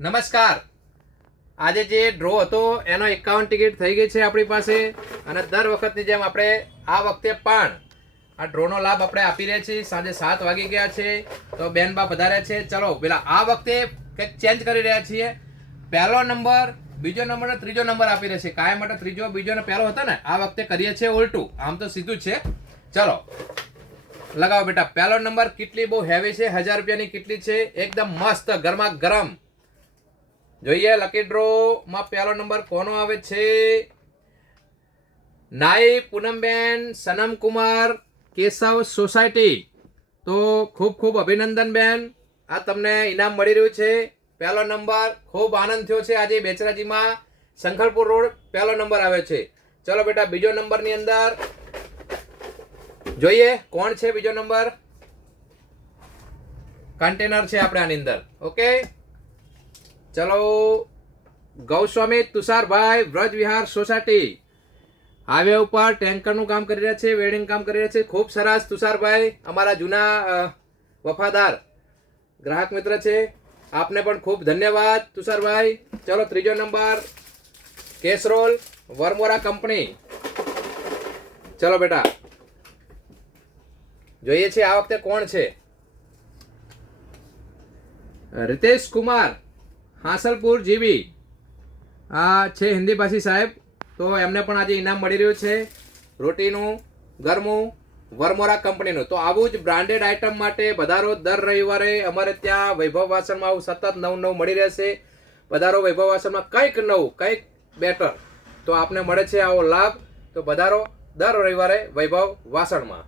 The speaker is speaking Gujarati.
નમસ્કાર. આજે જે ડ્રો હતો એનો 51 ટિકિટ થઈ ગઈ છે આપણી પાસે અને દર વખતની જેમ આપણે આ વખતે પણ આ ડ્રોનો લાભ આપણે આપી રહ્યા છીએ. સાંજે 7 વાગી ગયા છે તો બેનબા વધારે છે. ચલો પેલા આ વખતે કંઈક ચેન્જ કરી રહ્યા છીએ. પહેલો નંબર, બીજો નંબર અને ત્રીજો નંબર આપી રહ્યા છે. કાયમ માટે ત્રીજો, બીજો અને પહેલો હતો ને, આ વખતે કરીએ છીએ ઉલટું. આમ તો સીધું છે. ચલો લગાવો બેટા. પહેલો નંબર કેટલી બહુ હેવી છે, 1000 રૂપિયાની કેટલી છે, એકદમ મસ્ત ગરમા ગરમ. જોઈએ લકી ડ્રો માં પહેલો નંબર કોનો આવે છે? નાઈ પૂનમબેન, સનમકુમાર, કેશવ સોસાયટી. તો ખૂબ ખૂબ અભિનંદન બેન, આ તમને ઇનામ મળી રહ્યું છે. પહેલો નંબર, ખૂબ આનંદ થયો છે આજે. બેચરાજીમાં સંખલપુર રોડ પહેલો નંબર આવે છે. ચલો બેટા બીજો નંબરની અંદર જોઈએ કોણ છે. બીજો નંબર કન્ટેનર છે આપણે આની અંદર. ઓકે ચલો ગૌસ્વામી તુષારભાઈ, વ્રજ વિહાર સોસાયટી, હાઈવે ઉપર ટેન્કરનું કામ કરી રહ્યા છે, વેલ્ડિંગ કામ કરી રહ્યા છે. ખૂબ સરસ તુષારભાઈ, અમારા જૂના વફાદાર ગ્રાહક મિત્ર છે. આપને પણ ખૂબ ધન્યવાદ તુષારભાઈ. ચલો ત્રીજો નંબર કેસરોલ વરમોરા કંપની. ચલો બેટા જોઈએ છે આ વખતે કોણ છે. रितेश कुमार हासलपुर जीवी આ છે હિન્દી ભાષી સાહેબ. તો એમને પણ આજે ઇનામ મળી રહ્યું છે રોટીનું ગરમું વરમોરા કંપનીનું. તો આવું જ બ્રાન્ડેડ આઇટમ માટે પધારો. દર રવિવારે અમારે ત્યાં વૈભવ વાસણમાં આવું સતત નવું મળી રહેશે. પધારો વૈભવ વાસણમાં કંઈક નવું, કંઈક બેટર તો આપને મળે છે આવો લાભ. તો પધારો દર રવિવારે વૈભવ વાસણમાં.